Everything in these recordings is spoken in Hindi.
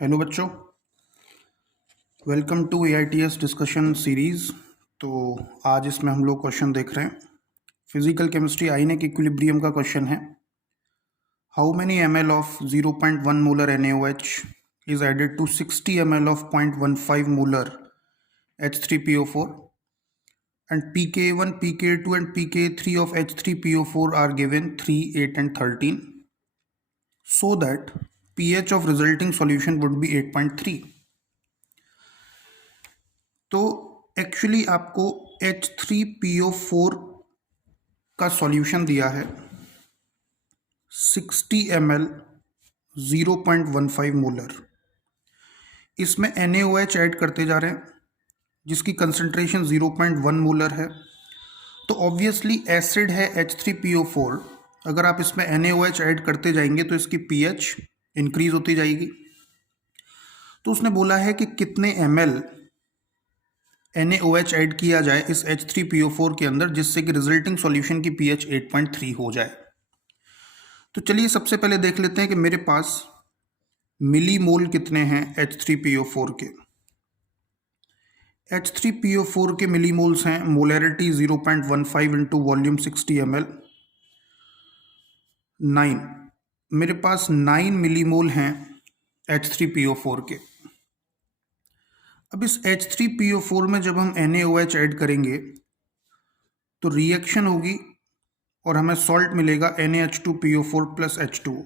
हेलो बच्चों, welcome to AITS discussion series. तो आज इसमें हम लोग क्वेश्चन देख रहे हैं। फिजिकल केमिस्ट्री आयनिक इक्विलिब्रियम का क्वेश्चन है। How many ml of 0.1 molar NaOH is added to 60 ml of 0.15 molar H3PO4 and pKa1, pKa2 and pKa3 of H3PO4 are given 3, 8 and 13 so that pH of resulting solution would be 8.3। तो एक्चुअली आपको H3PO4 का सॉल्यूशन दिया है 60 ml 0.15 मोलर। इसमें NaOH ऐड करते जा रहे हैं जिसकी कंसंट्रेशन 0.1 मोलर है। तो ऑब्वियसली एसिड है H3PO4। अगर आप इसमें NaOH ऐड करते जाएंगे तो इसकी pH इंक्रीज होती जाएगी। तो उसने बोला है कि कितने ml NaOH ऐड किया जाए इस H3PO4 के अंदर जिससे कि रिजल्टिंग सॉल्यूशन की pH 8.3 हो जाए। तो चलिए सबसे पहले देख लेते हैं कि मेरे पास मिलीमोल कितने हैं H3PO4 के। H3PO4 के मिलीमोल्स हैं, मोलैरिटी 0.15 इंटू वॉल्यूम 60 ml 9। मेरे पास 9 मिलीमोल हैं H3PO4 के। अब इस H3PO4 में जब हम NaOH ऐड करेंगे तो रिएक्शन होगी और हमें सॉल्ट मिलेगा NaH2PO4 प्लस H2O।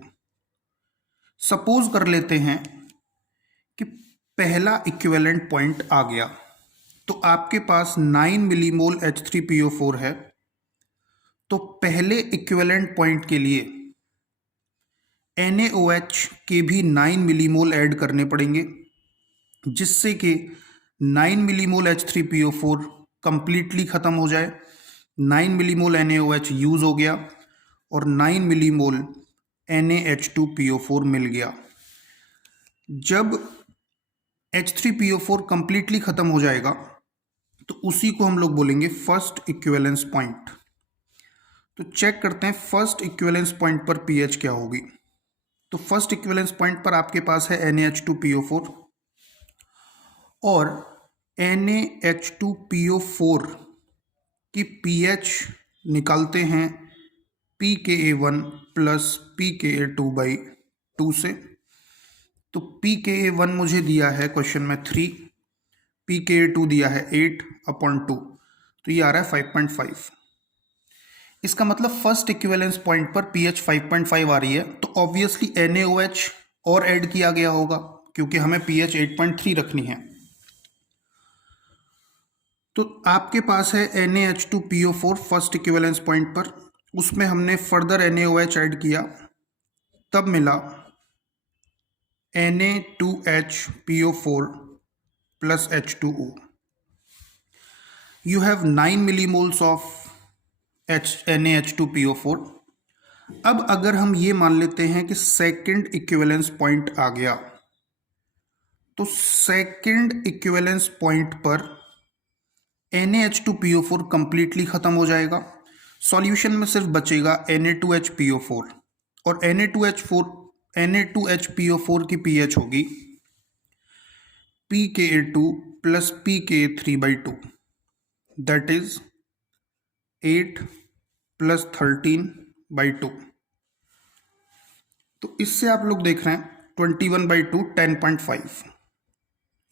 सपोज कर लेते हैं कि पहला इक्विवेलेंट पॉइंट आ गया, तो आपके पास 9 मिलीमोल H3PO4 है। तो पहले इक्विवेलेंट पॉइंट के लिए NaOH के भी 9 मिलीमोल ऐड करने पड़ेंगे जिससे कि 9 मिलीमोल H3PO4 कंप्लीटली ख़त्म हो जाए। 9 मिलीमोल NaOH यूज़ हो गया और 9 मिलीमोल NaH2PO4 मिल गया। जब H3PO4 कंप्लीटली ख़त्म हो जाएगा तो उसी को हम लोग बोलेंगे फर्स्ट इक्विवेलेंस पॉइंट। तो चेक करते हैं फर्स्ट इक्विवेलेंस पॉइंट पर pH क्या होगी। तो फर्स्ट इक्विवेलेंस पॉइंट पर आपके पास है NaH2PO4 और NaH2PO4 की pH निकालते हैं pKa1 प्लस pKa2/2 से। तो pKa1 मुझे दिया है क्वेश्चन में 3, pKa2 दिया है 8/2, तो ये आ रहा है 5.5। इसका मतलब फर्स्ट इक्विवेलेंस पॉइंट पर pH 5.5 आ रही है, तो ऑब्वियसली NaOH और ऐड किया गया होगा क्योंकि हमें pH 8.3 रखनी है। तो आपके पास है NaH2PO4 फर्स्ट इक्विवेलेंस पॉइंट पर, उसमें हमने फर्दर NaOH ऐड किया, तब मिला Na2HPO4 plus H2O। You have 9 millimoles of NaH2PO4। अब अगर हम ये मान लेते हैं कि सेकंड इक्विवेलेंस पॉइंट आ गया, तो सेकंड इक्विवेलेंस पॉइंट पर NaH2PO4 कंप्लीटली ख़त्म हो जाएगा। सॉल्यूशन में सिर्फ बचेगा Na2HPO4 और Na2HPO4 की pH होगी pKa2 plus pKa3/2, that is 8 plus 13/2। तो इससे आप लोग देख रहे हैं 21/2 10.5।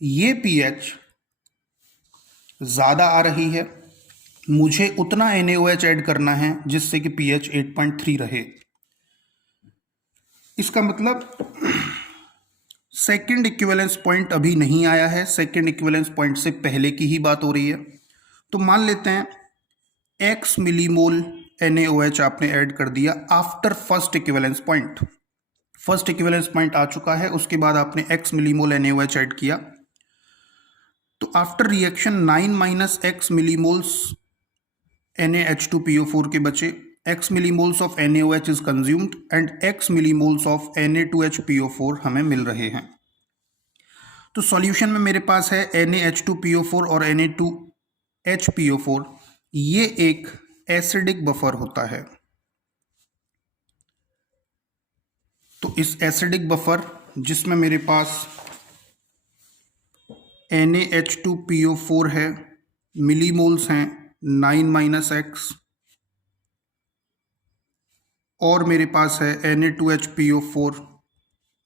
ये pH ज़्यादा आ रही है, मुझे उतना NaOH ऐड करना है जिससे कि pH 8.3 रहे। इसका मतलब सेकंड इक्विवेलेंस पॉइंट अभी नहीं आया है, सेकंड इक्विवेलेंस पॉइंट से पहले की ही बात हो रही है। तो मान लेते हैं x मिलीमोल NaOH आपने ऐड कर दिया after first equivalence point. First equivalence point आ चुका है, उसके बाद आपने x मिलीमोल NaOH ऐड किया, तो after reaction 9 minus x millimoles NaH2PO4 के बचे, x millimoles of NaOH is consumed and x millimoles of Na2HPO4 हमें मिल रहे हैं। तो सॉल्यूशन में मेरे पास है NaH2PO4 और Na2HPO4। ये एक एसिडिक बफर होता है। तो इस एसिडिक बफर जिसमें मेरे पास NaH2PO4 है, मिलीमोल्स हैं 9-X, और मेरे पास है Na2HPO4,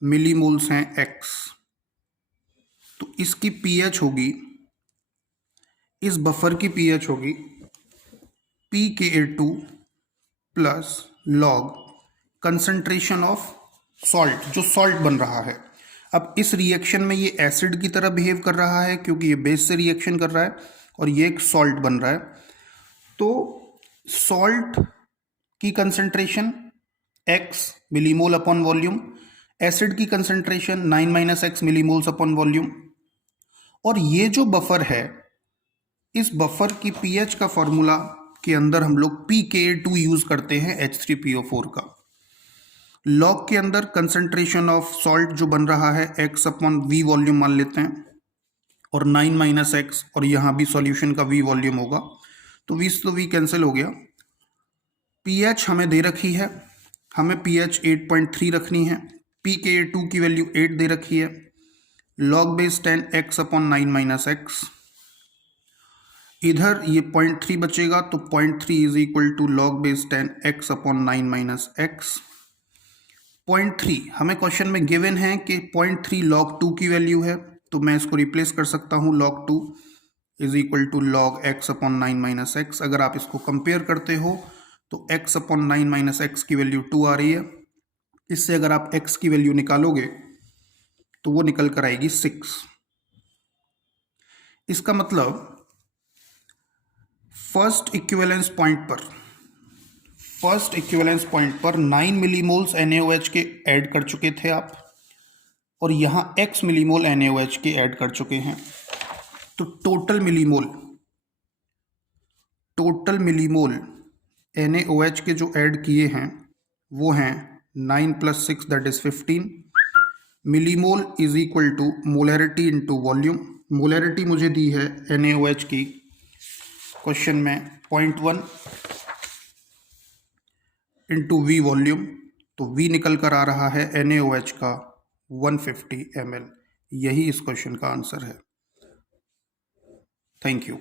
मिलीमोल्स हैं X। तो इसकी pH होगी, इस बफर की pH होगी pKa2 plus log concentration of salt, जो सॉल्ट बन रहा है। अब इस रिएक्शन में ये एसिड की तरह बिहेव कर रहा है क्योंकि ये बेस से रिएक्शन कर रहा है और ये एक सॉल्ट बन रहा है। तो सॉल्ट की concentration x millimole upon volume, acid की concentration 9-X millimoles upon volume. और ये जो बफर है, इस बफर की pH का फॉर्मूला के अंदर हम लोग pKa2 यूज करते हैं H3PO4 का। लॉग के अंदर कंसंट्रेशन ऑफ सॉल्ट जो बन रहा है x अपॉन v वॉल्यूम मान लेते हैं, और 9-X, और यहाँ भी सॉल्यूशन का v वॉल्यूम होगा, तो v से तो v कैंसिल हो गया। pH हमें दे रखी है, हमें pH 8.3 रखनी है, pKa2 की वैल्यू 8 दे रखी है, log base 10 x upon 9-X। इधर ये 0.3 बचेगा, तो 0.3 is equal to log base 10 x upon 9-X। 0.3 हमें क्वेश्चन में गिवन है कि 0.3 log 2 की वैल्यू है, तो मैं इसको रिप्लेस कर सकता हूँ log 2 is equal to log x upon 9-X। अगर आप इसको कंपेयर करते हो तो x अपॉन 9-X की वैल्यू 2 आ रही है। इससे अगर आप x की वैल्यू निकालोगे तो वो निकल कर आएगी 6। इसका मतलब फर्स्ट इक्विवेलेंस पॉइंट पर 9 मिलीमोल्स NaOH के ऐड कर चुके थे आप, और यहाँ x मिलीमोल NaOH के ऐड कर चुके हैं। तो टोटल मिलीमोल NaOH के जो ऐड किए हैं वो हैं 9 + 6 that is 15 millimole is equal to molarity into volume. Molarity मुझे दी है NaOH की क्वेश्चन में 0.1 इंटू V वॉल्यूम, तो V निकल कर आ रहा है NaOH का 150 ml। यही इस क्वेश्चन का आंसर है। Thank you.